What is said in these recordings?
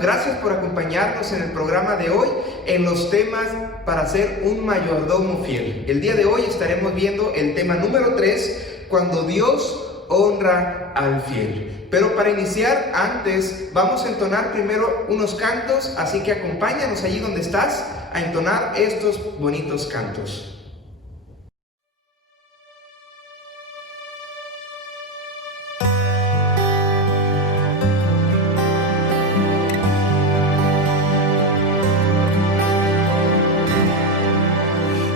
gracias por acompañarnos en el programa de hoy en los temas para ser un mayordomo fiel. El día de hoy estaremos viendo el tema número 3, cuando Dios honra al fiel. Pero para iniciar, antes vamos a entonar primero unos cantos, así que acompáñanos allí donde estás a entonar estos bonitos cantos.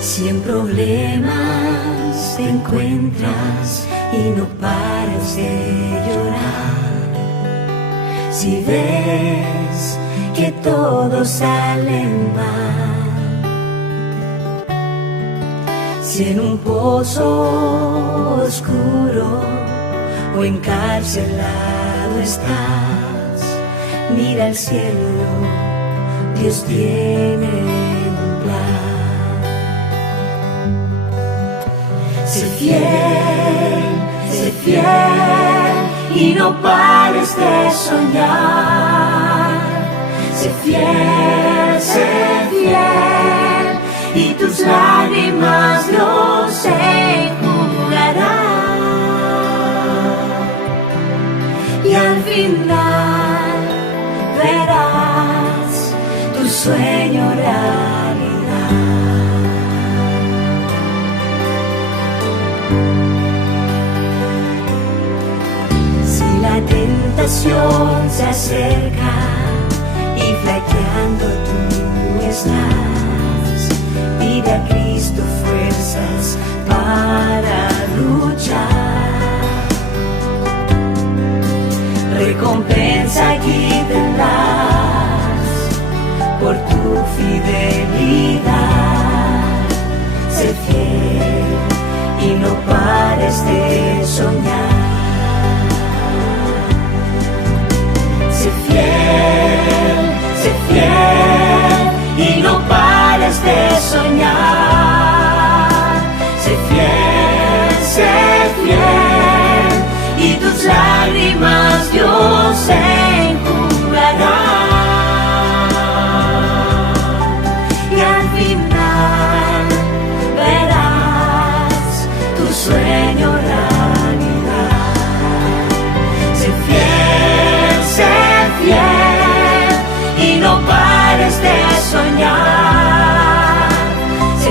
Si en problemas te encuentras y no paras de llorar, si ves que todo sale mal, si en un pozo oscuro o encarcelado estás, mira al cielo, Dios tiene un plan. Sé fiel y no pares de soñar. Sé fiel y tus lágrimas Dios enjugará. Y al final verás tu sueño realidad. La tentación se acerca y flaqueando tú estás, pide a Cristo fuerzas para luchar. Recompensa aquí tendrás por tu fidelidad. Sé fiel y no pares de soñar. Sé fiel y no pares de soñar. Sé fiel y tus lágrimas Dios enjugará. Y al final verás tu sueño realidad. Sé fiel y no pares de soñar. Sé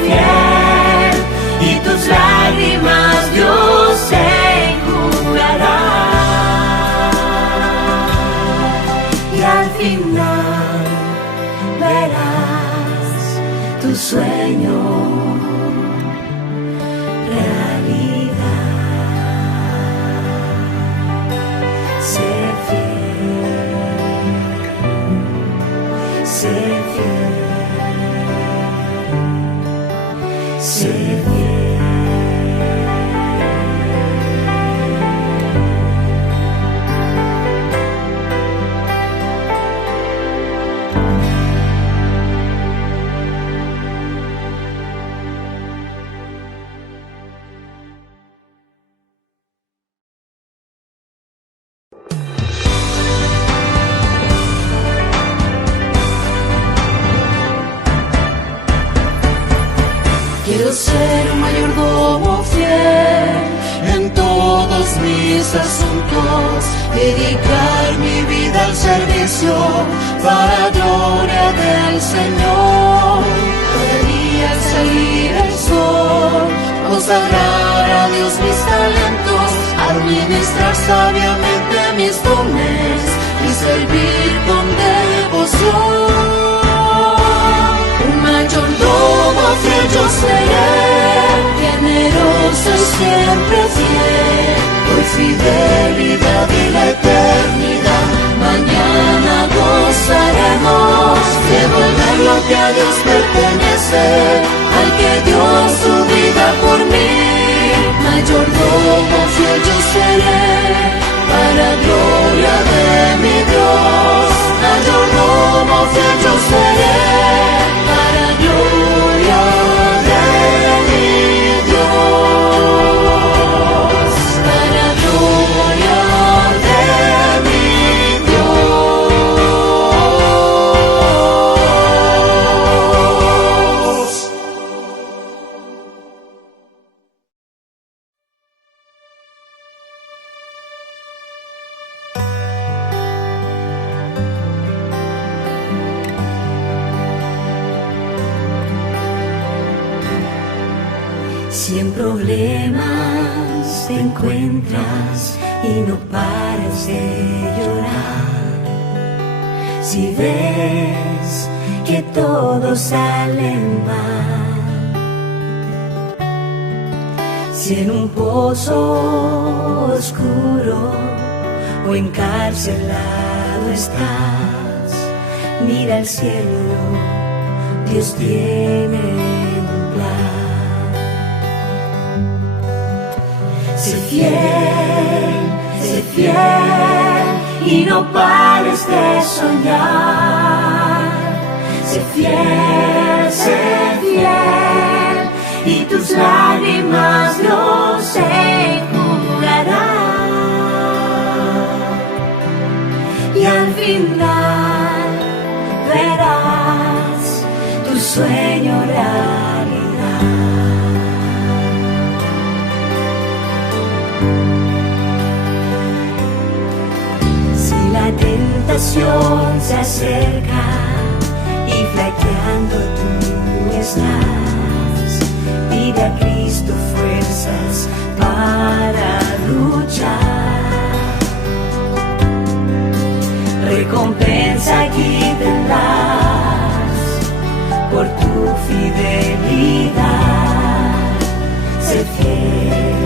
fiel y tus lágrimas Dios enjugará. Y al final verás tu sueño Sé fiel. Quiero ser un mayordomo fiel en todos mis asuntos, dedicar mi vida al servicio para gloria del Señor. Cada día al salir el sol, consagrar a Dios mis talentos, administrar sabiamente mis dones y servir con devoción. Un mayordomo fiel yo seré, generoso y siempre fiel, por fidelidad y la eternidad. Mañana gozaremos de volver lo que a Dios pertenece, al que dio su vida por mí. Mayordomo fiel yo seré, para gloria de mi Dios. Mayordomo fiel yo seré, para gloria de mi Dios. Para gloria de mi Si en problemas te encuentras y no paras de llorar, si ves que todo sale mal, si en un pozo oscuro o encarcelado estás, mira al cielo, Dios tiene un plan. Sé fiel y no pares de soñar. Sé fiel y tus lágrimas Dios enjugará. Y al final verás tu sueño realidad. Si la tentación se acerca y flaqueando tú estás, pide a Cristo fuerzas para luchar. Recompensa aquí tendrás por tu fidelidad. Sé fiel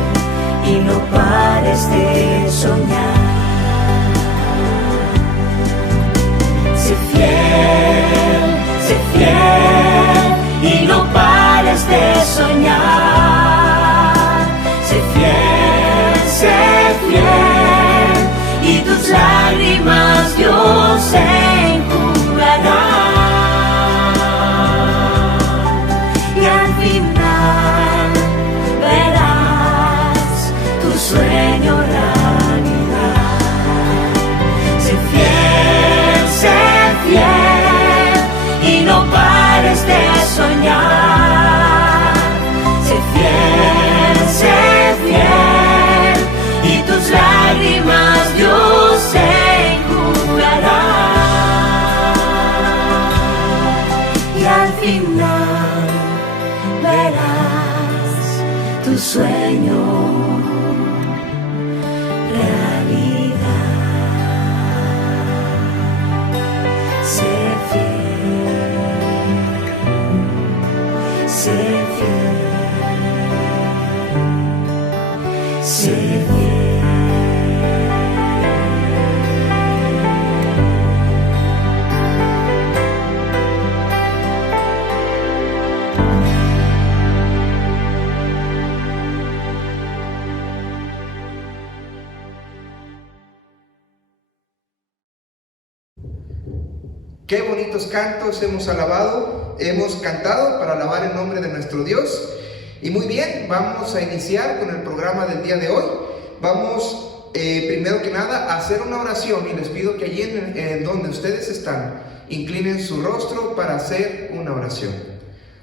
y no pares de soñar. Sé fiel y no pares de soñar. Sé fiel y tus lágrimas Dios enjugará. Y al final verás tu sueño realidad. Sé fiel y no pares de soñar. Sé fiel y tus lágrimas Dios enjugará. Y al final verás tu sueño realidad. Sé fiel, sé fiel. Qué bonitos cantos hemos alabado, hemos cantado para alabar el nombre de nuestro Dios. Y muy bien, vamos a iniciar con el programa del día de hoy. Vamos primero que nada a hacer una oración y les pido que allí en donde ustedes están, inclinen su rostro para hacer una oración.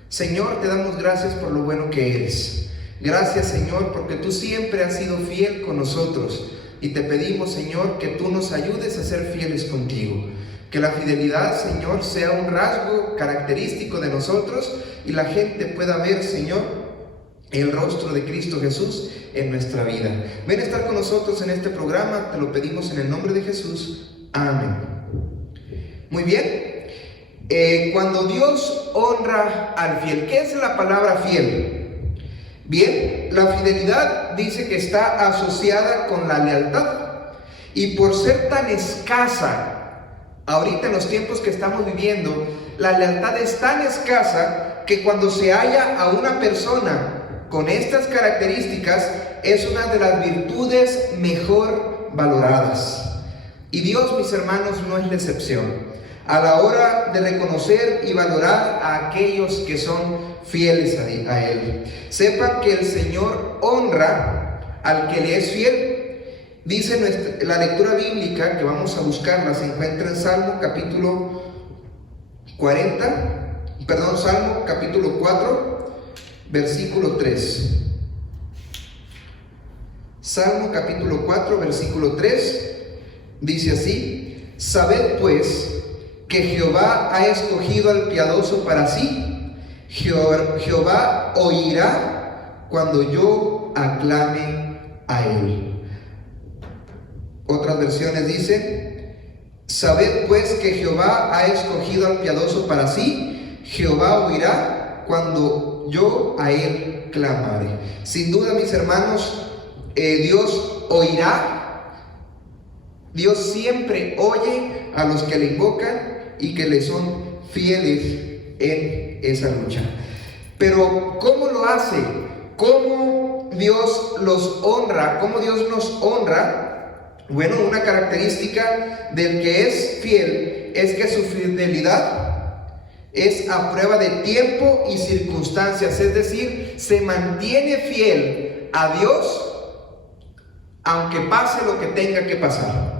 Señor, te damos gracias por lo bueno que eres. Gracias, Señor, porque tú siempre has sido fiel con nosotros. Y te pedimos, Señor, que tú nos ayudes a ser fieles contigo. Que la fidelidad, Señor, sea un rasgo característico de nosotros y la gente pueda ver, Señor, el rostro de Cristo Jesús en nuestra vida. Ven a estar con nosotros en este programa, te lo pedimos en el nombre de Jesús. Amén. Muy bien. Cuando Dios honra al fiel, ¿qué es la palabra fiel? Bien, la fidelidad dice que está asociada con la lealtad. Y por ser tan escasa, ahorita en los tiempos que estamos viviendo, la lealtad es tan escasa que cuando se halla a una persona con estas características, es una de las virtudes mejor valoradas. Y Dios, mis hermanos, no es la excepción. A la hora de reconocer y valorar a aquellos que son fieles a Él. Sepan que el Señor honra al que le es fiel. Dice la lectura bíblica, que vamos a buscarla, se encuentra en Salmo capítulo 4, versículo 3. Salmo capítulo 4, versículo 3, dice así: Sabed pues que Jehová ha escogido al piadoso para sí. Jehová oirá cuando yo aclame a Él. Otras versiones dicen: sabed pues que Jehová ha escogido al piadoso para sí, Jehová oirá cuando yo a Él clamare. Sin duda, mis hermanos, Dios oirá. Dios siempre oye a los que le invocan y que le son fieles en esa lucha. Pero ¿cómo lo hace? ¿Cómo Dios los honra? ¿Cómo Dios nos honra? Bueno, una característica del que es fiel es que su fidelidad es a prueba de tiempo y circunstancias, es decir, se mantiene fiel a Dios aunque pase lo que tenga que pasar.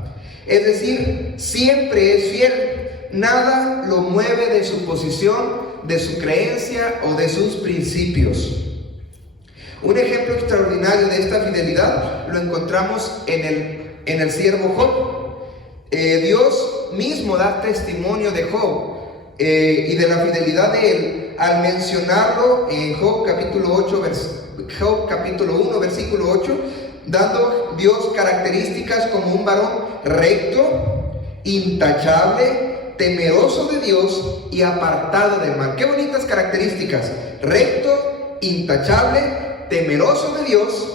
Es decir, siempre es fiel, nada lo mueve de su posición, de su creencia o de sus principios. Un ejemplo extraordinario de esta fidelidad lo encontramos en el siervo Job. Dios mismo da testimonio de Job y de la fidelidad de él al mencionarlo en Job capítulo 1 versículo 8, dando Dios características como un varón recto, intachable, temeroso de Dios y apartado del mal. Qué bonitas características: recto, intachable, temeroso de Dios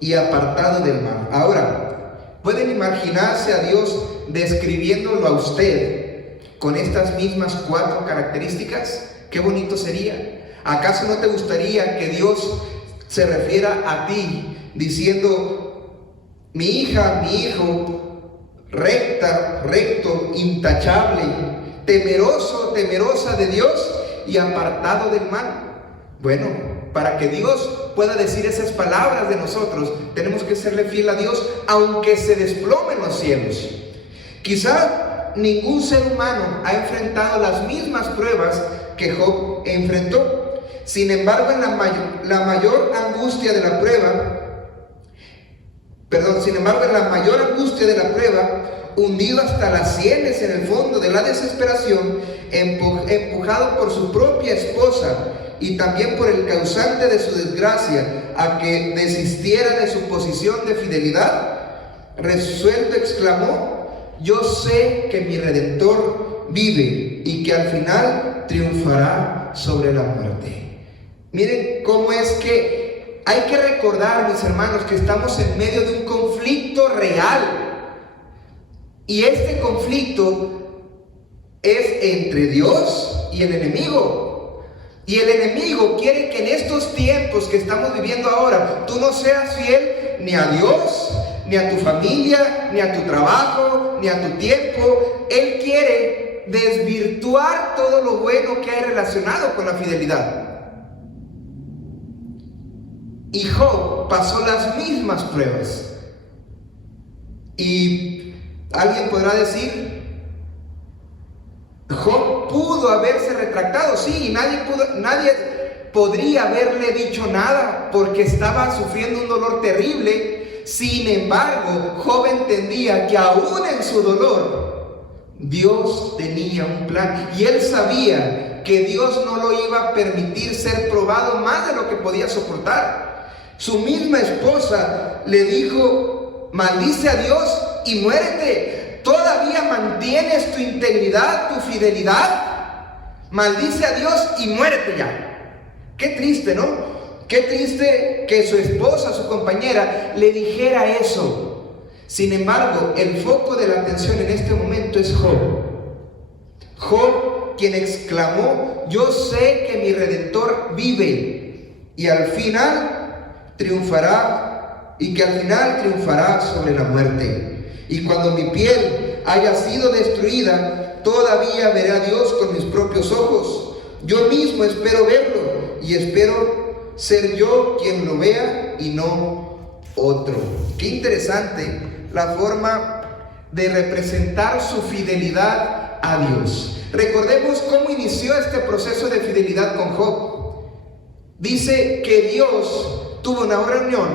y apartado del mal. Ahora, ¿pueden imaginarse a Dios describiéndolo a usted con estas mismas 4 características? Qué bonito sería. ¿Acaso no te gustaría que Dios se refiera a ti diciendo: mi hija, mi hijo, recto, intachable, temeroso, temerosa de Dios y apartado del mal? Bueno, para que Dios pueda decir esas palabras de nosotros, tenemos que serle fiel a Dios, aunque se desplomen los cielos. Quizá ningún ser humano ha enfrentado las mismas pruebas que Job enfrentó. Sin embargo, en la mayor angustia de la prueba, hundido hasta las sienes en el fondo de la desesperación, empujado por su propia esposa y también por el causante de su desgracia a que desistiera de su posición de fidelidad, resuelto exclamó: yo sé que mi Redentor vive y que al final triunfará sobre la muerte. Miren cómo es que hay que recordar, mis hermanos, que estamos en medio de un conflicto real. Y este conflicto es entre Dios y el enemigo. Y el enemigo quiere que en estos tiempos que estamos viviendo ahora, tú no seas fiel ni a Dios, ni a tu familia, ni a tu trabajo, ni a tu tiempo. Él quiere desvirtuar todo lo bueno que hay relacionado con la fidelidad. Y Job pasó las mismas pruebas. Y alguien podrá decir: Job pudo haberse retractado. Sí, nadie podría haberle dicho nada porque estaba sufriendo un dolor terrible. Sin embargo, Job entendía que aún en su dolor Dios tenía un plan, y él sabía que Dios no lo iba a permitir ser probado más de lo que podía soportar. Su misma esposa le dijo: maldice a Dios y muérete. ¿Todavía mantienes tu integridad, tu fidelidad? Maldice a Dios y muérete ya. Qué triste, ¿no? Qué triste que su esposa, su compañera, le dijera eso. Sin embargo, el foco de la atención en este momento es Job. Job, quien exclamó: yo sé que mi Redentor vive y al final triunfará, y que al final triunfará sobre la muerte. Y cuando mi piel haya sido destruida, todavía veré a Dios con mis propios ojos. Yo mismo espero verlo, y espero ser yo quien lo vea y no otro. Qué interesante la forma de representar su fidelidad a Dios. Recordemos cómo inició este proceso de fidelidad con Job. Dice que Dios tuvo una reunión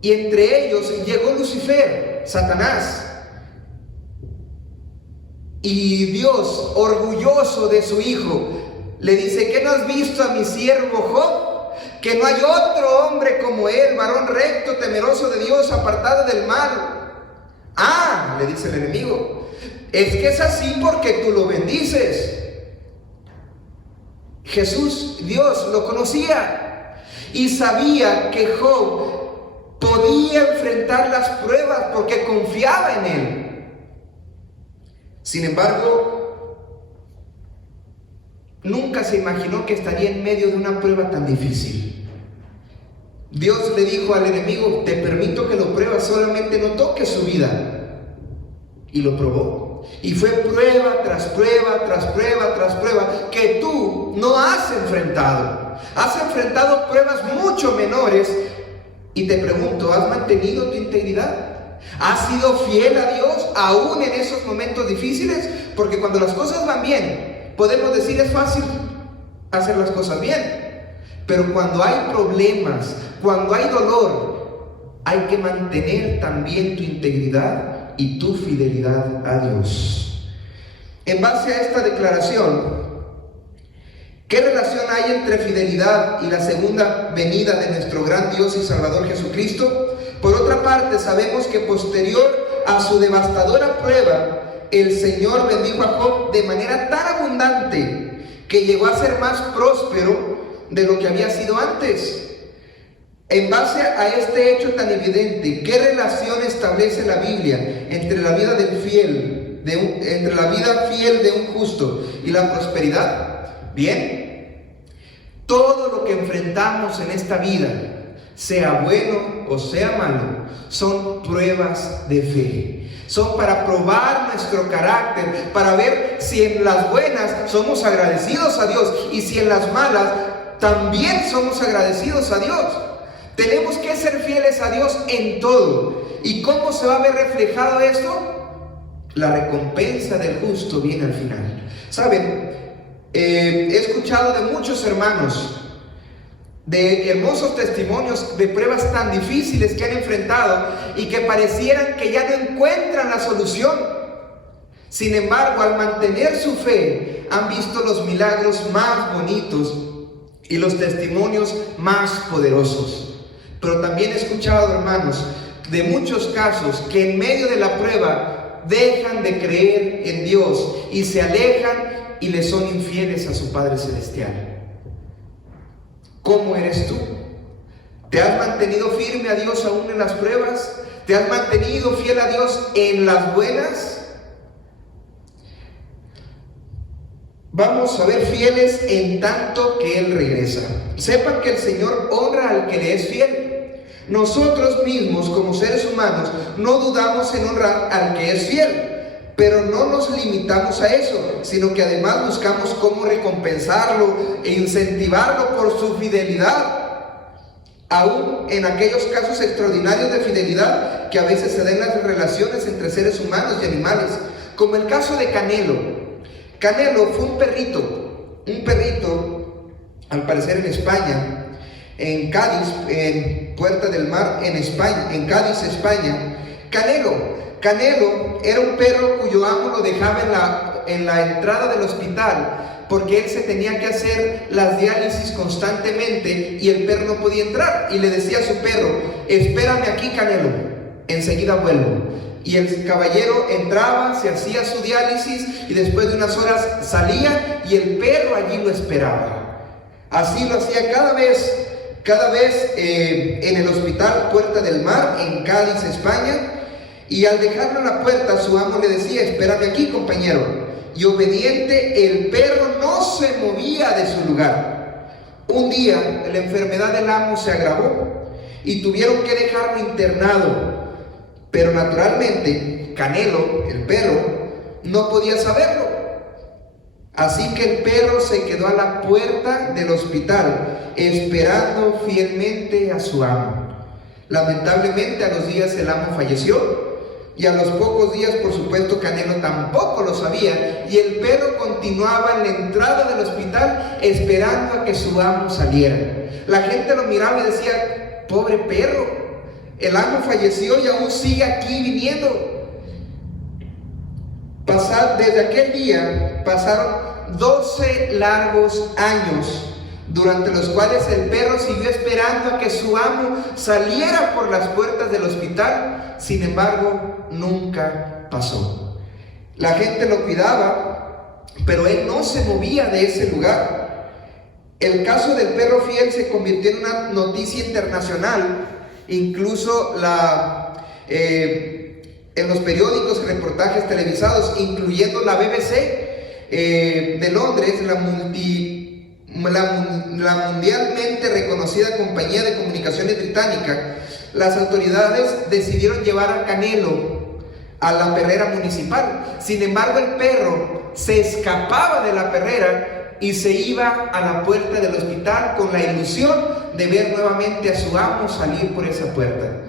y entre ellos llegó Lucifer, Satanás. Y Dios, orgulloso de su hijo, le dice: ¿qué no has visto a mi siervo Job? que no hay otro hombre como él, varón recto, temeroso de Dios, apartado del mal. Ah, le dice el enemigo, es que es así porque tú lo bendices. Jesús, Dios, lo conocía y sabía que Job podía enfrentar las pruebas porque confiaba en él. Sin embargo, nunca se imaginó que estaría en medio de una prueba tan difícil. Dios le dijo al enemigo, te permito que lo pruebas, solamente no toques su vida. Y lo probó. Y fue prueba tras prueba, tras prueba, tras prueba, que tú no has enfrentado. Has enfrentado pruebas mucho menores. Y te pregunto, ¿has mantenido tu integridad? ¿Has sido fiel a Dios aún en esos momentos difíciles? Porque cuando las cosas van bien, podemos decir es fácil hacer las cosas bien. Pero cuando hay problemas, cuando hay dolor, hay que mantener también tu integridad y tu fidelidad a Dios. En base a esta declaración, ¿qué relación hay entre fidelidad y la segunda venida de nuestro gran Dios y Salvador Jesucristo? Por otra parte, sabemos que posterior a su devastadora prueba, el Señor bendijo a Job de manera tan abundante que llegó a ser más próspero de lo que había sido antes. En base a este hecho tan evidente, ¿qué relación establece la Biblia entre la vida del fiel, entre la vida fiel de un justo y la prosperidad? Bien, todo lo que enfrentamos en esta vida, sea bueno o sea malo, son pruebas de fe. Son para probar nuestro carácter, para ver si en las buenas somos agradecidos a Dios y si en las malas también somos agradecidos a Dios. Tenemos que ser fieles a Dios en todo. ¿Y cómo se va a ver reflejado esto? La recompensa del justo viene al final. ¿Saben? He escuchado de muchos hermanos de hermosos testimonios de pruebas tan difíciles que han enfrentado y que parecieran que ya no encuentran la solución. Sin embargo, al mantener su fe, han visto los milagros más bonitos y los testimonios más poderosos. Pero también he escuchado, hermanos, de muchos casos que en medio de la prueba dejan de creer en Dios y se alejan y le son infieles a su Padre Celestial. ¿Cómo eres tú? ¿Te has mantenido firme a Dios aún en las pruebas? ¿Te has mantenido fiel a Dios en las buenas? Vamos a ver fieles en tanto que Él regresa. Sepan que el Señor honra al que le es fiel. Nosotros mismos, como seres humanos, no dudamos en honrar al que es fiel, pero no nos limitamos a eso, sino que además buscamos cómo recompensarlo e incentivarlo por su fidelidad, aún en aquellos casos extraordinarios de fidelidad que a veces se dan en las relaciones entre seres humanos y animales, como el caso de Canelo. Canelo fue un perrito, al parecer en España, en Cádiz, en Puerta del Mar, en España, en Cádiz, España. Canelo era un perro cuyo amo lo dejaba en la entrada del hospital porque él se tenía que hacer las diálisis constantemente y el perro no podía entrar. Y le decía a su perro, espérame aquí, Canelo, enseguida vuelvo. Y el caballero entraba, se hacía su diálisis y después de unas horas salía y el perro allí lo esperaba. Así lo hacía cada vez en el hospital Puerta del Mar, en Cádiz, España. Y al dejarlo en la puerta, su amo le decía, espérame aquí, compañero. Y obediente, el perro no se movía de su lugar. Un día, la enfermedad del amo se agravó y tuvieron que dejarlo internado. Pero naturalmente, Canelo, el perro, no podía saberlo. Así que el perro se quedó a la puerta del hospital, esperando fielmente a su amo. Lamentablemente, a los días el amo falleció. Y a los pocos días, por supuesto, Canelo tampoco lo sabía. Y el perro continuaba en la entrada del hospital esperando a que su amo saliera. La gente lo miraba y decía, pobre perro, el amo falleció y aún sigue aquí viniendo. Desde aquel día pasaron 12 largos años durante los cuales el perro siguió esperando a que su amo saliera por las puertas del hospital. Sin embargo, nunca pasó. La gente lo cuidaba, pero él no se movía de ese lugar. El caso del perro fiel se convirtió en una noticia internacional. Incluso en los periódicos y reportajes televisados, incluyendo la BBC de Londres, la mundialmente reconocida compañía de comunicaciones británica, las autoridades decidieron llevar a Canelo a la perrera municipal. Sin embargo, el perro se escapaba de la perrera y se iba a la puerta del hospital con la ilusión de ver nuevamente a su amo salir por esa puerta.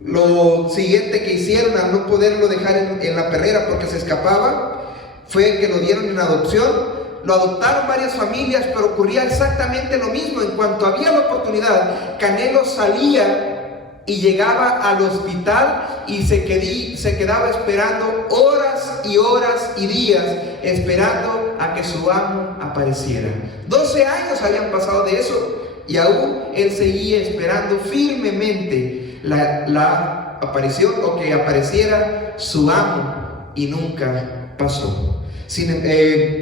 Lo siguiente que hicieron, al no poderlo dejar en la perrera porque se escapaba, fue que lo dieron en adopción. Lo adoptaron varias familias, pero ocurría exactamente lo mismo. En cuanto había la oportunidad, Canelo salía y llegaba al hospital y se quedaba esperando horas y horas y días, esperando a que su amo apareciera. 12 años habían pasado de eso y aún él seguía esperando firmemente la aparición, o que apareciera su amo, y nunca pasó.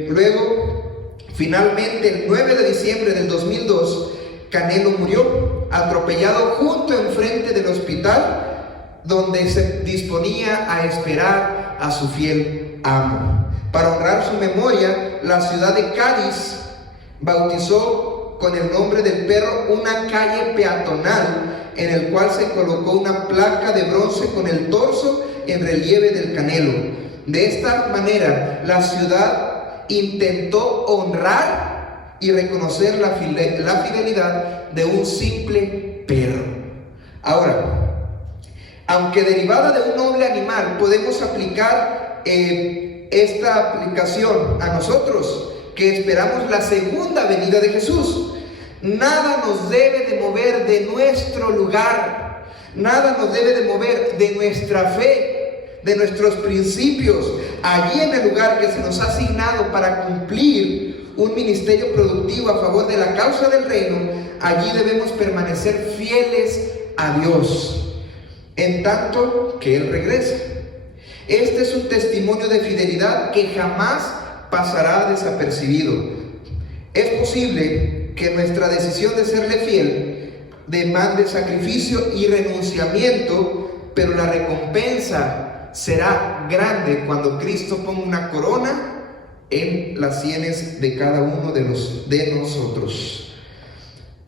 Luego, finalmente, el 9 de diciembre del 2002, Canelo murió atropellado justo enfrente del hospital donde se disponía a esperar a su fiel amo. Para honrar su memoria, la ciudad de Cádiz bautizó con el nombre del perro una calle peatonal en el cual se colocó una placa de bronce con el torso en relieve del Canelo. De esta manera, la ciudad intentó honrar y reconocer la fidelidad de un simple perro. Ahora, aunque derivada de un noble animal, podemos aplicar esta aplicación a nosotros, que esperamos la segunda venida de Jesús. Nada nos debe de mover de nuestro lugar, nada nos debe de mover de nuestra fe, de nuestros principios. Allí en el lugar que se nos ha asignado para cumplir un ministerio productivo a favor de la causa del reino, allí debemos permanecer fieles a Dios, en tanto que Él regrese. Este es un testimonio de fidelidad que jamás pasará desapercibido. Es posible que nuestra decisión de serle fiel demande sacrificio y renunciamiento, pero la recompensa será grande cuando Cristo ponga una corona en las sienes de cada uno de nosotros.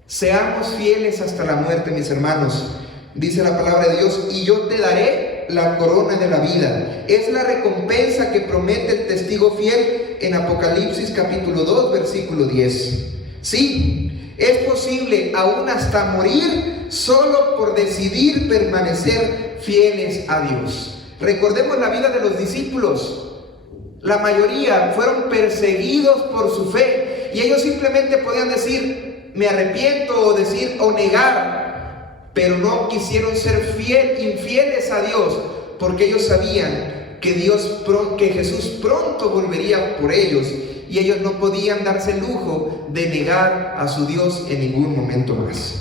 Seamos fieles hasta la muerte, mis hermanos. Dice la palabra de Dios: y yo te daré la corona de la vida. Es la recompensa que promete el testigo fiel en Apocalipsis capítulo 2, versículo 10. Sí, es posible aún hasta morir solo por decidir permanecer fieles a Dios. Recordemos la vida de los discípulos. La mayoría fueron perseguidos por su fe y ellos simplemente podían decir: me arrepiento, o decir o negar, pero no quisieron ser infieles a Dios, porque ellos sabían que Jesús pronto volvería por ellos, y ellos no podían darse el lujo de negar a su Dios en ningún momento más.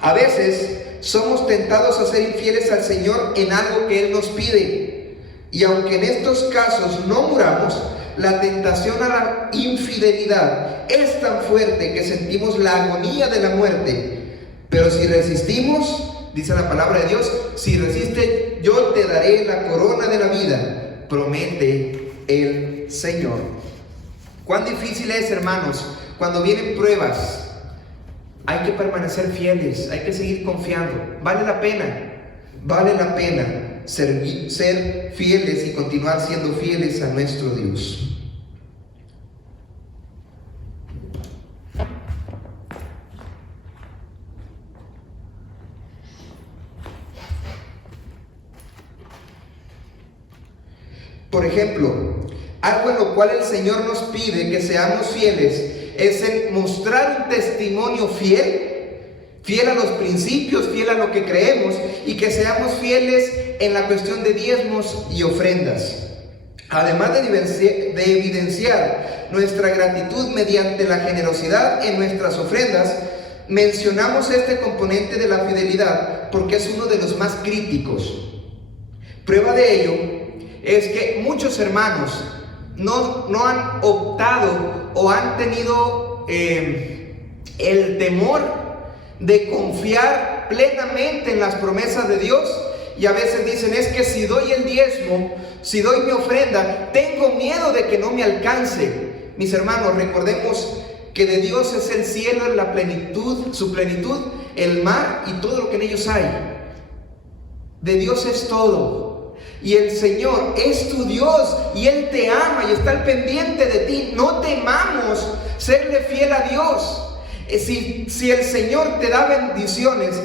A veces somos tentados a ser infieles al Señor en algo que Él nos pide, y aunque en estos casos no muramos, la tentación a la infidelidad es tan fuerte que sentimos la agonía de la muerte. Pero si resistimos, dice la palabra de Dios, si resistes, yo te daré la corona de la vida, promete el Señor. Cuán difícil es, hermanos, cuando vienen pruebas. Hay que permanecer fieles, hay que seguir confiando. Vale la pena ser fieles y continuar siendo fieles a nuestro Dios. Por ejemplo, algo en lo cual el Señor nos pide que seamos fieles es el mostrar un testimonio fiel a los principios, fiel a lo que creemos, y que seamos fieles en la cuestión de diezmos y ofrendas. Además de evidenciar nuestra gratitud mediante la generosidad en nuestras ofrendas, mencionamos este componente de la fidelidad porque es uno de los más críticos. Prueba de ello es que muchos hermanos no han optado o han tenido el temor de confiar plenamente en las promesas de Dios, y a veces dicen: es que si doy el diezmo, si doy mi ofrenda, tengo miedo de que no me alcance. Mis hermanos, recordemos que de Dios es el cielo, la plenitud, su plenitud, el mar y todo lo que en ellos hay. De Dios es todo. Y el Señor es tu Dios y Él te ama y está al pendiente de ti. No temamos serle fiel a Dios. Si el Señor te da bendiciones,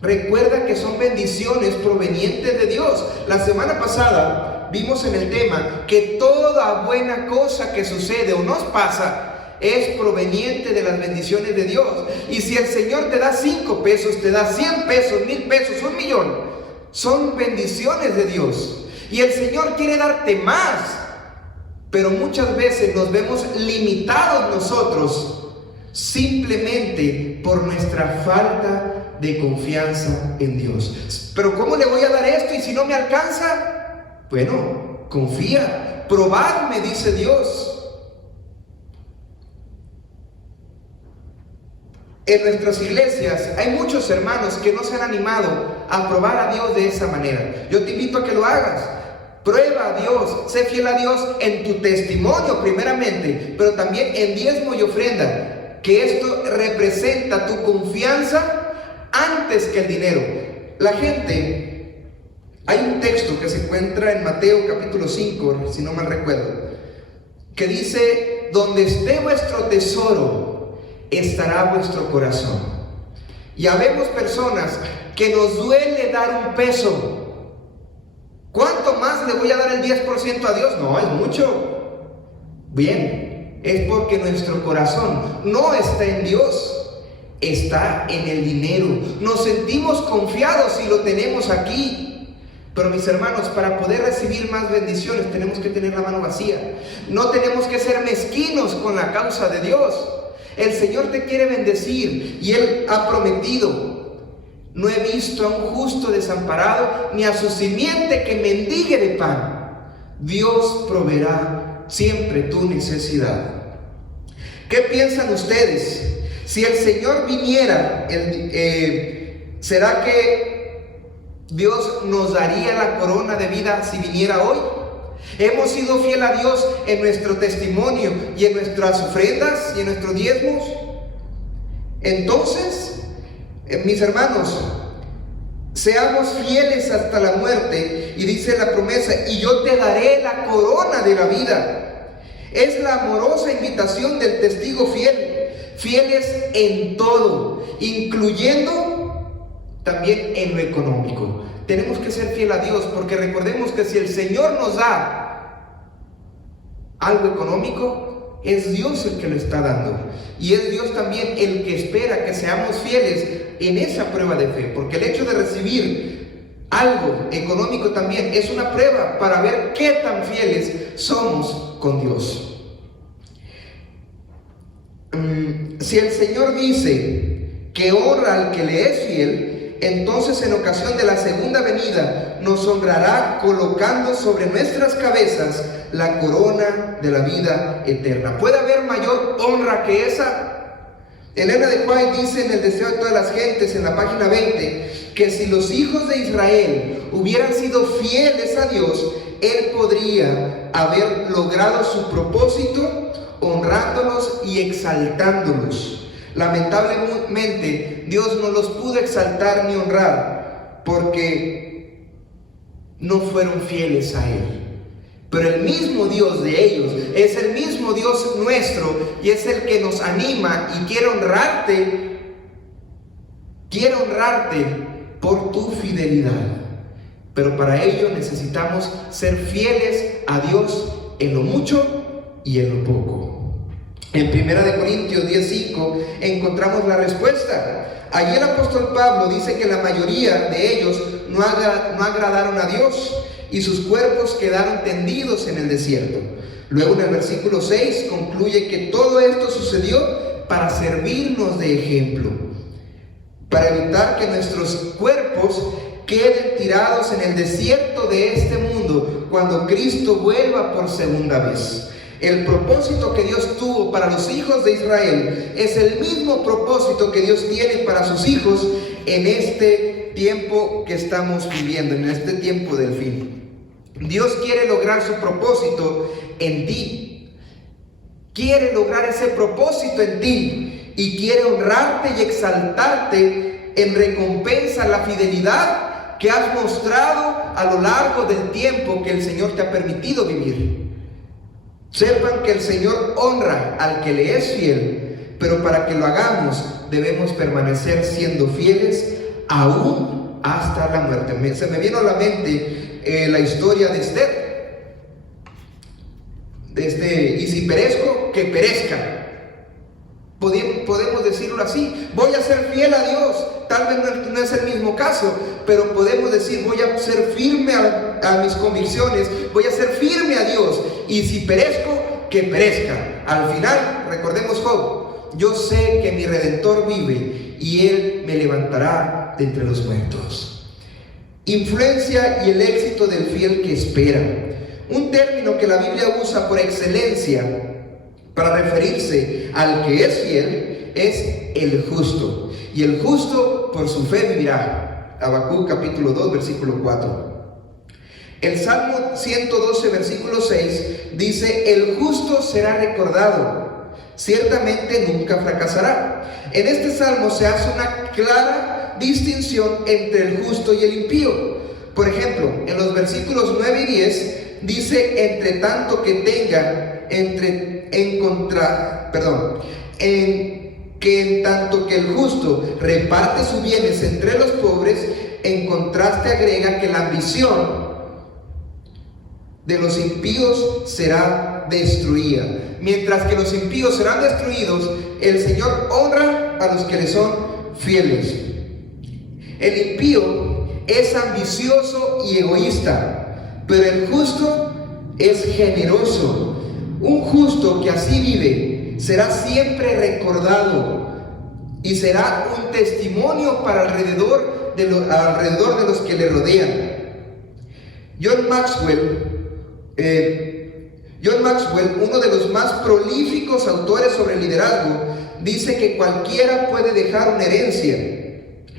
recuerda que son bendiciones provenientes de Dios. La semana pasada vimos en el tema que toda buena cosa que sucede o nos pasa es proveniente de las bendiciones de Dios. Y si el Señor te da 5 pesos, te da 100 pesos, 1000 pesos, 1 millón, son bendiciones de Dios. Y el Señor quiere darte más, pero muchas veces nos vemos limitados nosotros simplemente por nuestra falta de confianza en Dios. Pero ¿cómo le voy a dar esto y si no me alcanza? Bueno, confía, probadme, dice Dios. En nuestras iglesias hay muchos hermanos que no se han animado a probar a Dios de esa manera. Yo te invito a que lo hagas. Prueba a Dios, sé fiel a Dios en tu testimonio primeramente, pero también en diezmo y ofrenda, que esto representa tu confianza antes que el dinero. La gente, hay un texto que se encuentra en Mateo capítulo 5, si no mal recuerdo, que dice: donde esté vuestro tesoro, estará vuestro corazón. Y habemos personas que nos duele dar un peso. ¿Cuánto más le voy a dar el 10% a Dios? No, es mucho. Bien, es porque nuestro corazón no está en Dios, está en el dinero. Nos sentimos confiados si lo tenemos aquí. Pero mis hermanos, para poder recibir más bendiciones tenemos que tener la mano vacía. No tenemos que ser mezquinos con la causa de Dios. El Señor te quiere bendecir y Él ha prometido: no he visto a un justo desamparado, ni a su simiente que mendigue de pan. Dios proveerá siempre tu necesidad. ¿Qué piensan ustedes? Si el Señor viniera, ¿será que Dios nos daría la corona de vida si viniera hoy? ¿Hemos sido fiel a Dios en nuestro testimonio y en nuestras ofrendas y en nuestros diezmos? Entonces, mis hermanos, seamos fieles hasta la muerte. Y dice la promesa: y yo te daré la corona de la vida. Es la amorosa invitación del testigo fiel. Fieles en todo, incluyendo también en lo económico. Tenemos que ser fiel a Dios, porque recordemos que si el Señor nos da algo económico, es Dios el que lo está dando. Y es Dios también el que espera que seamos fieles en esa prueba de fe, porque el hecho de recibir algo económico también es una prueba para ver qué tan fieles somos con Dios. Si el Señor dice que honra al que le es fiel, entonces en ocasión de la segunda venida nos honrará colocando sobre nuestras cabezas la corona de la vida eterna. ¿Puede haber mayor honra que esa? Elena de White dice en El deseo de todas las gentes, en la página 20, que si los hijos de Israel hubieran sido fieles a Dios, Él podría haber logrado su propósito honrándolos y exaltándolos. Lamentablemente, Dios no los pudo exaltar ni honrar porque no fueron fieles a Él. Pero el mismo Dios de ellos es el mismo Dios nuestro y es el que nos anima y quiere honrarte por tu fidelidad. Pero para ello necesitamos ser fieles a Dios en lo mucho y en lo poco. En 1 Corintios 10:5 encontramos la respuesta. Allí el apóstol Pablo dice que la mayoría de ellos no agradaron a Dios. y sus cuerpos quedaron tendidos en el desierto. Luego en el versículo 6 concluye que todo esto sucedió para servirnos de ejemplo, para evitar que nuestros cuerpos queden tirados en el desierto de este mundo cuando Cristo vuelva por segunda vez. El propósito que Dios tuvo para los hijos de Israel es el mismo propósito que Dios tiene para sus hijos en este tiempo que estamos viviendo, en este tiempo del fin. Dios quiere lograr su propósito en ti. Quiere lograr ese propósito en ti y quiere honrarte y exaltarte en recompensa a la fidelidad que has mostrado a lo largo del tiempo que el Señor te ha permitido vivir. Sepan que el Señor honra al que le es fiel, pero para que lo hagamos debemos permanecer siendo fieles aún hasta la muerte. Se me vino a la mente la historia de Esther. Y si perezco, que perezca. Podemos decirlo así: voy a ser fiel a Dios. Tal vez no es el mismo caso, pero podemos decir: voy a ser firme a mis convicciones, voy a ser firme a Dios, y si perezco, que perezca. Al final, recordemos Job: yo sé que mi Redentor vive y Él me levantará de entre los muertos. Influencia y el éxito del fiel que espera. Un término que la Biblia usa por excelencia para referirse al que es fiel es el justo. Y el justo por su fe vivirá. Habacuc capítulo 2 versículo 4. El Salmo 112 versículo 6 dice: el justo será recordado, ciertamente nunca fracasará. En este salmo se hace una clara distinción entre el justo y el impío. Por ejemplo, en los versículos 9 y 10 dice: entre tanto que tenga en tanto que el justo reparte sus bienes entre los pobres, en contraste agrega que la ambición de los impíos será destruida. Mientras que los impíos serán destruidos, el Señor honra a los que le son fieles. El impío es ambicioso y egoísta, pero el justo es generoso. Un justo que así vive será siempre recordado y será un testimonio para alrededor de los que le rodean. John Maxwell, uno de los más prolíficos autores sobre liderazgo, dice que cualquiera puede dejar una herencia,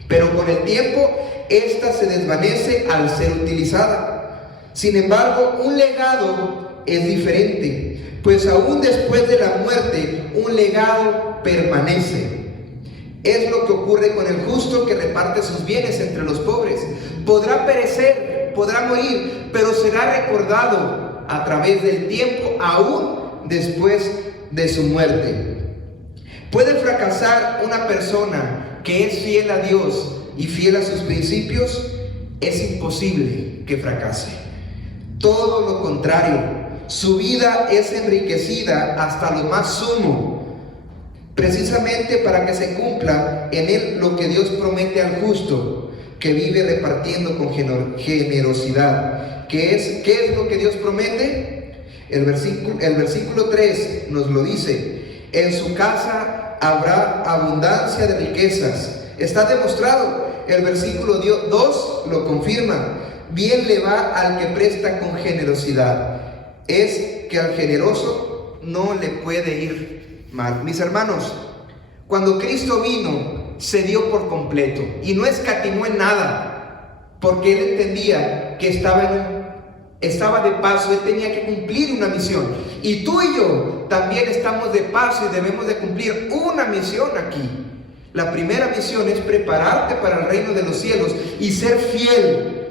pero con el tiempo esta se desvanece al ser utilizada. Sin embargo, un legado es diferente, pues aún después de la muerte, un legado permanece. Es lo que ocurre con el justo que reparte sus bienes entre los pobres. Podrá perecer, podrá morir, pero será recordado a través del tiempo, aún después de su muerte. ¿Puede fracasar una persona que es fiel a Dios y fiel a sus principios? Es imposible que fracase. Todo lo contrario. Su vida es enriquecida hasta lo más sumo, precisamente para que se cumpla en él lo que Dios promete al justo, que vive repartiendo con generosidad. ¿Qué es lo que Dios promete? El versículo 3 nos lo dice: en su casa habrá abundancia de riquezas. Está demostrado. El versículo 2 lo confirma: bien le va al que presta con generosidad. Es que al generoso no le puede ir mal. Mis hermanos, cuando Cristo vino, se dio por completo y no escatimó en nada, porque Él entendía que estaba de paso. Él tenía que cumplir una misión, y tú y yo también estamos de paso y debemos de cumplir una misión aquí. La primera misión es prepararte para el reino de los cielos y ser fiel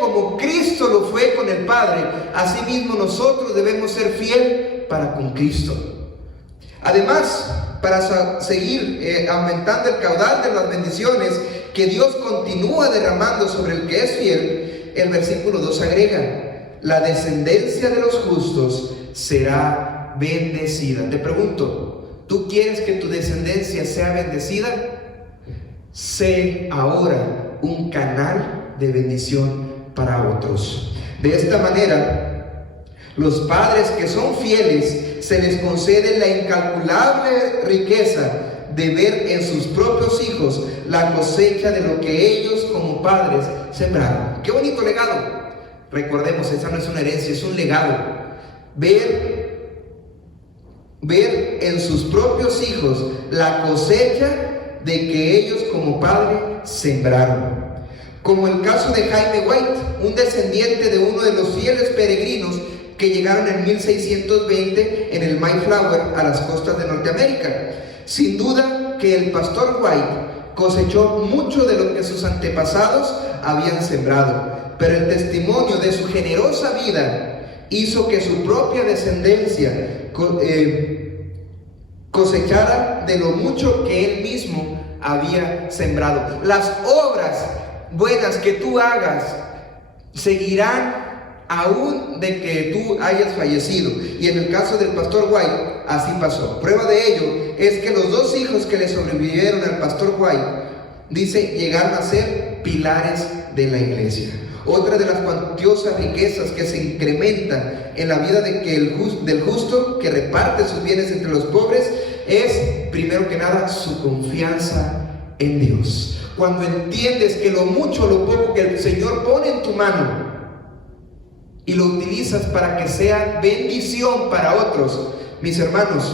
como Cristo lo fue con el Padre. Asimismo nosotros debemos ser fiel para con Cristo. Además, para seguir aumentando el caudal de las bendiciones que Dios continúa derramando sobre el que es fiel, el versículo 2 agrega: la descendencia de los justos será bendecida. Te pregunto, ¿tú quieres que tu descendencia sea bendecida? Sé ahora un canal de bendición para otros. De esta manera, los padres que son fieles se les concede la incalculable riqueza de ver en sus propios hijos la cosecha de lo que ellos como padres sembraron. ¡Qué bonito legado! Recordemos, esa no es una herencia, es un legado. Ver en sus propios hijos la cosecha de que ellos como padre sembraron. Como el caso de Jaime White, un descendiente de uno de los fieles peregrinos que llegaron en 1620 en el Mayflower a las costas de Norteamérica. Sin duda que el pastor White cosechó mucho de lo que sus antepasados habían sembrado, pero el testimonio de su generosa vida hizo que su propia descendencia cosechara de lo mucho que él mismo había sembrado. Las obras buenas que tú hagas seguirán aún de que tú hayas fallecido. Y en el caso del pastor White, así pasó. Prueba de ello es que los dos hijos que le sobrevivieron al pastor White, dice, llegaron a ser pilares de la iglesia. Otra de las cuantiosas riquezas que se incrementan en la vida del justo que reparte sus bienes entre los pobres es, primero que nada, su confianza en Dios. Cuando entiendes que lo mucho o lo poco que el Señor pone en tu mano y lo utilizas para que sea bendición para otros, mis hermanos,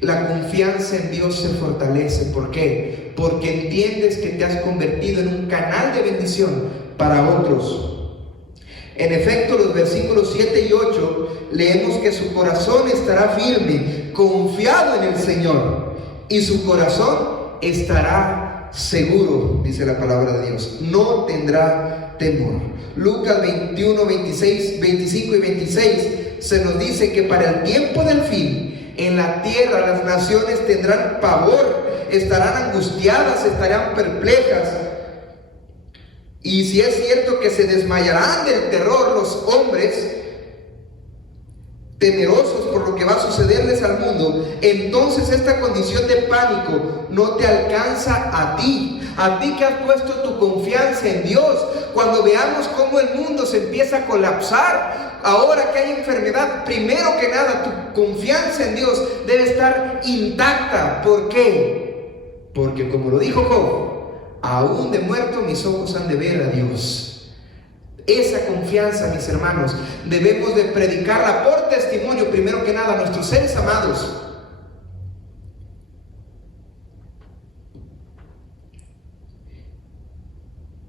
la confianza en Dios se fortalece. ¿Por qué? Porque entiendes que te has convertido en un canal de bendición para otros. En efecto, los versículos 7 y 8 leemos que su corazón estará firme, confiado en el Señor, y su corazón estará seguro, dice la palabra de Dios, no tendrá temor. Lucas 21, 25 y 26 se nos dice que para el tiempo del fin, en la tierra las naciones tendrán pavor, estarán angustiadas, estarán perplejas. Y si es cierto que se desmayarán del terror los hombres, temerosos por lo que va a sucederles al mundo, entonces esta condición de pánico no te alcanza a ti que has puesto tu confianza en Dios. Cuando veamos cómo el mundo se empieza a colapsar, ahora que hay enfermedad, primero que nada tu confianza en Dios debe estar intacta. ¿Por qué? Porque como lo dijo Job, aún de muerto mis ojos han de ver a Dios. Esa confianza, mis hermanos, debemos de predicarla por testimonio, primero que nada, a nuestros seres amados.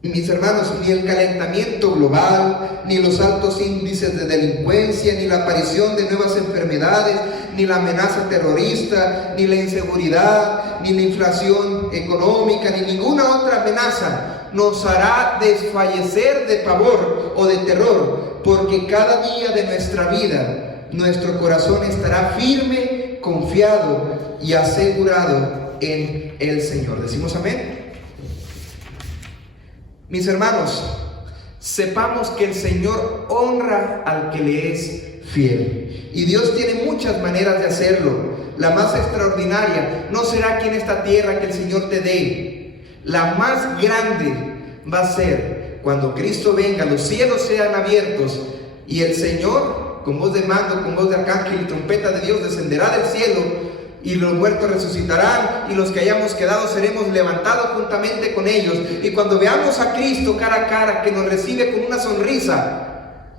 Mis hermanos, ni el calentamiento global, ni los altos índices de delincuencia, ni la aparición de nuevas enfermedades, ni la amenaza terrorista, ni la inseguridad, ni la inflación económica, ni ninguna otra amenaza nos hará desfallecer de pavor o de terror, porque cada día de nuestra vida nuestro corazón estará firme, confiado y asegurado en el Señor. ¿Decimos amén? Mis hermanos, sepamos que el Señor honra al que le es fiel. Y Dios tiene muchas maneras de hacerlo. La más extraordinaria no será aquí en esta tierra que el Señor te dé. La más grande va a ser cuando Cristo venga, los cielos sean abiertos y el Señor, con voz de mando, con voz de arcángel y trompeta de Dios, descenderá del cielo. Y los muertos resucitarán, y los que hayamos quedado seremos levantados juntamente con ellos. Y cuando veamos a Cristo cara a cara, que nos recibe con una sonrisa,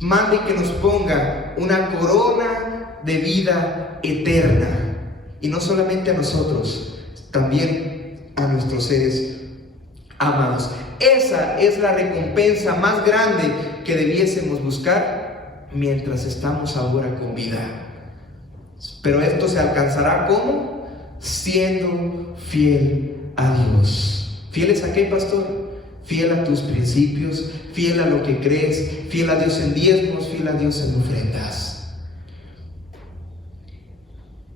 mande que nos ponga una corona de vida eterna. Y no solamente a nosotros, también a nuestros seres amados. Esa es la recompensa más grande que debiésemos buscar mientras estamos ahora con vida. Pero esto se alcanzará ¿cómo? Siendo fiel a Dios. ¿Fieles a qué, pastor? Fiel a tus principios, fiel a lo que crees, fiel a Dios en diezmos, fiel a Dios en ofrendas.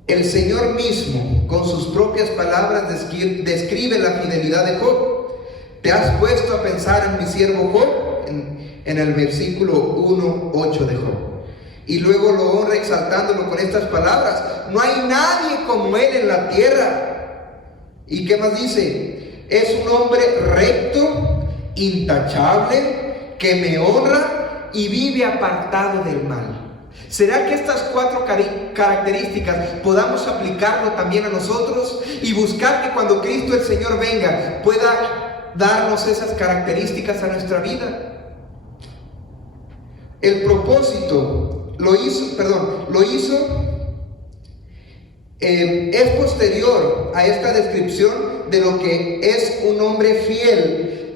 El Señor mismo, con sus propias palabras, describe la fidelidad de Job. ¿Te has puesto a pensar en mi siervo Job? En el versículo 1:8 de Job. Y luego lo honra exaltándolo con estas palabras: no hay nadie como él en la tierra. ¿Y qué más dice? Es un hombre recto, intachable, que me honra y vive apartado del mal. ¿Será que estas 4 características podamos aplicarlo también a nosotros y buscar que cuando Cristo el Señor venga pueda darnos esas características a nuestra vida? El propósito es posterior a esta descripción de lo que es un hombre fiel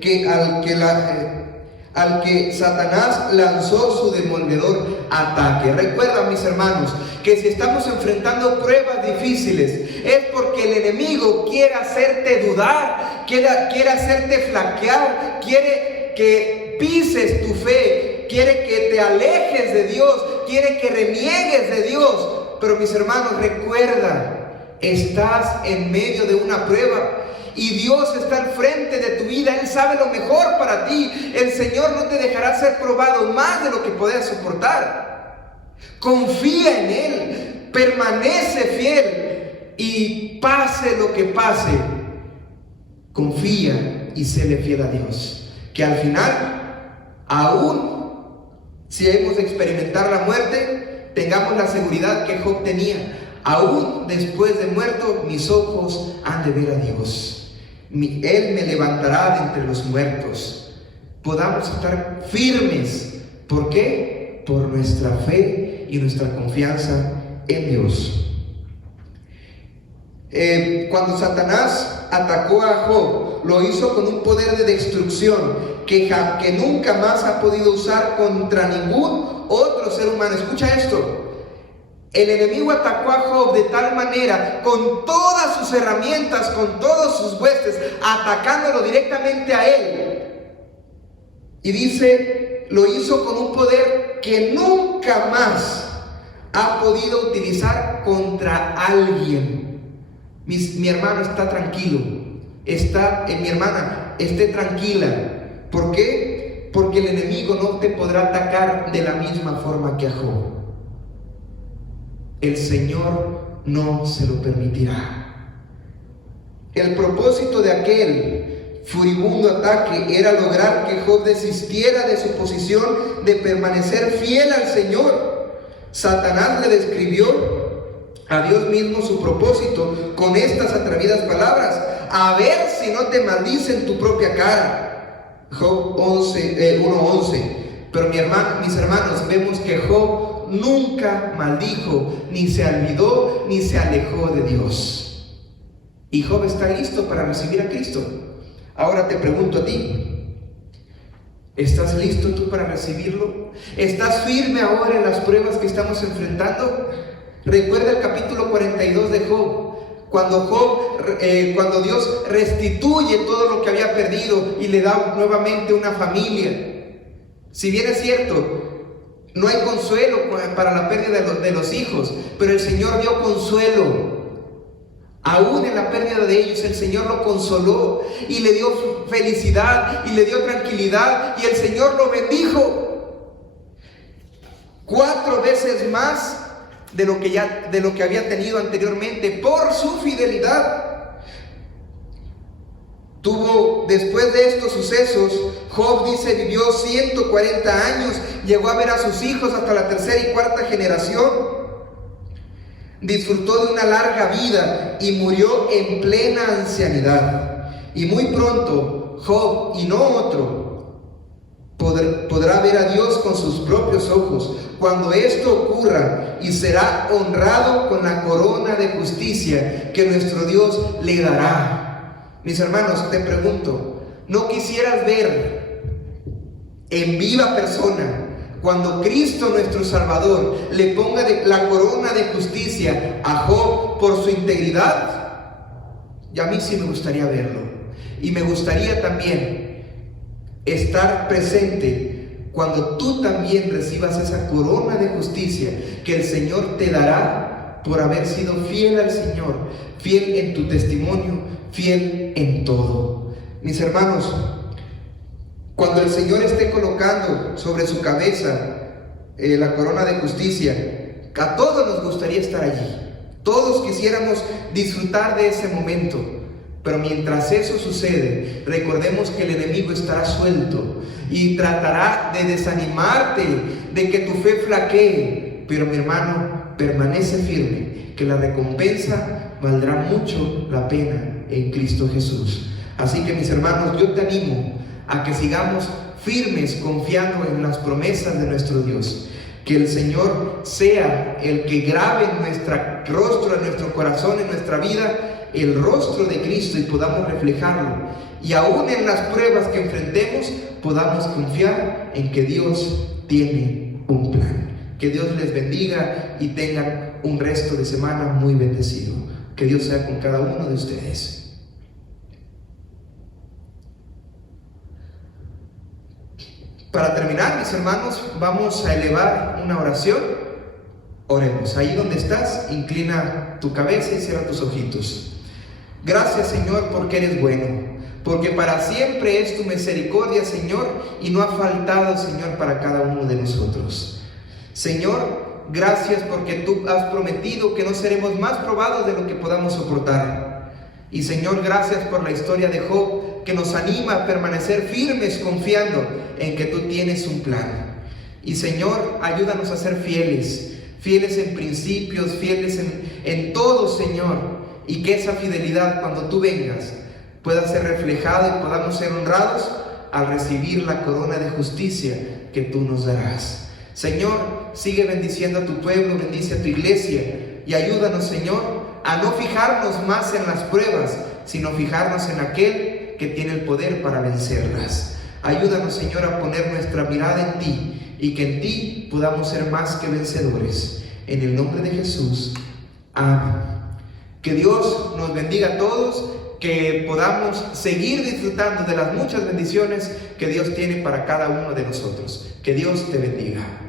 al que Satanás lanzó su demoledor ataque. Recuerda, mis hermanos, que si estamos enfrentando pruebas difíciles es porque el enemigo quiere hacerte dudar, quiere hacerte flaquear, quiere que pises tu fe, quiere que te alejes de Dios, quiere que reniegues de Dios. Pero mis hermanos, recuerda, estás en medio de una prueba y Dios está al frente de tu vida. Él sabe lo mejor para ti. El Señor no te dejará ser probado más de lo que puedas soportar. Confía en Él, permanece fiel y pase lo que pase, confía y séle fiel a Dios. Que al final, aún si hemos de experimentar la muerte, tengamos la seguridad que Job tenía. Aún después de muerto, mis ojos han de ver a Dios. Él me levantará de entre los muertos. Podamos estar firmes. ¿Por qué? Por nuestra fe y nuestra confianza en Dios. Cuando Satanás atacó a Job, lo hizo con un poder de destrucción que nunca más ha podido usar contra ningún otro ser humano. Escucha esto. El enemigo atacó a Job de tal manera, con todas sus herramientas, con todos sus huestes, atacándolo directamente a él. Y dice, lo hizo con un poder que nunca más ha podido utilizar contra alguien. Mi hermano está tranquilo, mi hermana esté tranquila. ¿Por qué? Porque el enemigo no te podrá atacar de la misma forma que a Job. El Señor no se lo permitirá. El propósito de aquel furibundo ataque era lograr que Job desistiera de su posición de permanecer fiel al Señor. Satanás le describió a Dios mismo su propósito con estas atrevidas palabras: a ver si no te maldicen tu propia cara. Job 1:11. Pero mis hermanos, vemos que Job nunca maldijo, ni se olvidó, ni se alejó de Dios. Y Job está listo para recibir a Cristo. Ahora te pregunto a ti, ¿estás listo tú para recibirlo? ¿Estás firme ahora en las pruebas que estamos enfrentando? Recuerda el capítulo 42 de Job, cuando Dios restituye todo lo que había perdido y le da nuevamente una familia. Si bien es cierto, no hay consuelo para la pérdida de los hijos, pero el Señor dio consuelo. Aún en la pérdida de ellos, el Señor lo consoló y le dio felicidad y le dio tranquilidad, y el Señor lo bendijo 4 veces más de lo que había tenido anteriormente por su fidelidad. Después de estos sucesos, Job dice, vivió 140 años, llegó a ver a sus hijos hasta la 3ª y 4ª generación, disfrutó de una larga vida y murió en plena ancianidad. Y muy pronto, Job, y no otro, podrá ver a Dios con sus propios ojos cuando esto ocurra, y será honrado con la corona de justicia que nuestro Dios le dará. Mis hermanos, te pregunto, ¿no quisieras ver en viva persona cuando Cristo nuestro Salvador le ponga la corona de justicia a Job por su integridad? Y a mí sí me gustaría verlo. Y me gustaría también estar presente cuando tú también recibas esa corona de justicia que el Señor te dará por haber sido fiel al Señor, fiel en tu testimonio, fiel en todo. Mis hermanos, cuando el Señor esté colocando sobre su cabeza la corona de justicia, a todos nos gustaría estar allí. Todos quisiéramos disfrutar de ese momento. Pero mientras eso sucede, recordemos que el enemigo estará suelto y tratará de desanimarte, de que tu fe flaquee. Pero mi hermano, permanece firme, que la recompensa valdrá mucho la pena en Cristo Jesús. Así que mis hermanos, yo te animo a que sigamos firmes confiando en las promesas de nuestro Dios. Que el Señor sea el que grabe en nuestro rostro, en nuestro corazón, en nuestra vida, el rostro de Cristo y podamos reflejarlo. Y aún en las pruebas que enfrentemos, podamos confiar en que Dios tiene un plan. Que Dios les bendiga y tengan un resto de semana muy bendecido. Que Dios sea con cada uno de ustedes. Para terminar, mis hermanos, vamos a elevar una oración. Oremos. Ahí donde estás, inclina tu cabeza y cierra tus ojitos. Gracias, Señor, porque eres bueno, porque para siempre es tu misericordia, Señor, y no ha faltado, Señor, para cada uno de nosotros. Señor, gracias porque tú has prometido que no seremos más probados de lo que podamos soportar. Y Señor, gracias por la historia de Job, que nos anima a permanecer firmes confiando en que tú tienes un plan. Y Señor, ayúdanos a ser fieles en principios, fieles en todo, Señor. Y que esa fidelidad, cuando tú vengas, pueda ser reflejada y podamos ser honrados al recibir la corona de justicia que tú nos darás. Señor, sigue bendiciendo a tu pueblo, bendice a tu iglesia y ayúdanos, Señor, a no fijarnos más en las pruebas, sino fijarnos en aquel que tiene el poder para vencerlas. Ayúdanos, Señor, a poner nuestra mirada en ti y que en ti podamos ser más que vencedores. En el nombre de Jesús. Amén. Que Dios nos bendiga a todos, que podamos seguir disfrutando de las muchas bendiciones que Dios tiene para cada uno de nosotros. Que Dios te bendiga.